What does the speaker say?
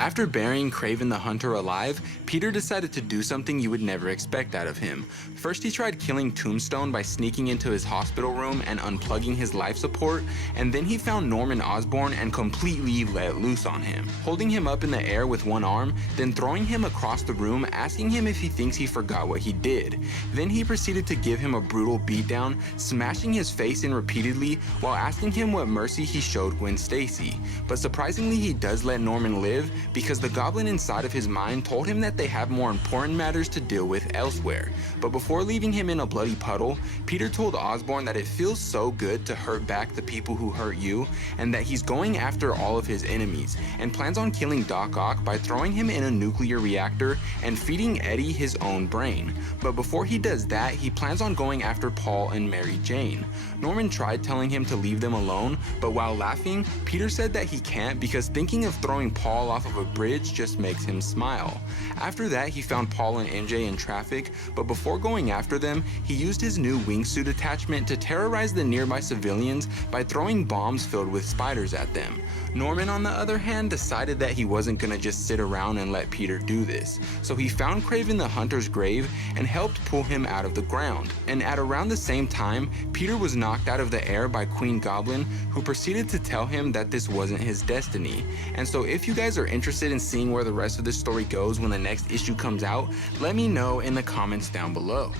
After burying Craven the Hunter alive, Peter decided to do something you would never expect out of him. First, he tried killing Tombstone by sneaking into his hospital room and unplugging his life support, and then he found Norman Osborn and completely let loose on him, holding him up in the air with one arm, then throwing him across the room, asking him if he thinks he forgot what he did. Then he proceeded to give him a brutal beatdown, smashing his face in repeatedly while asking him what mercy he showed Gwen Stacy. But surprisingly, he does let Norman live, because the goblin inside of his mind told him that they have more important matters to deal with elsewhere. But before leaving him in a bloody puddle, Peter told Osborn that it feels so good to hurt back the people who hurt you, and that he's going after all of his enemies, and plans on killing Doc Ock by throwing him in a nuclear reactor and feeding Eddie his own brain. But before he does that, he plans on going after Paul and Mary Jane. Norman tried telling him to leave them alone, but while laughing, Peter said that he can't because thinking of throwing Paul off of a bridge just makes him smile. After that, he found Paul and MJ in traffic, but before going after them, he used his new wingsuit attachment to terrorize the nearby civilians by throwing bombs filled with spiders at them. Norman, on the other hand, decided that he wasn't gonna just sit around and let Peter do this, so he found Craven the Hunter's grave and helped pull him out of the ground. And at around the same time, Peter was knocked out of the air by Queen Goblin, who proceeded to tell him that this wasn't his destiny. And so if you guys are interested in seeing where the rest of this story goes when the next issue comes out, let me know in the comments down below.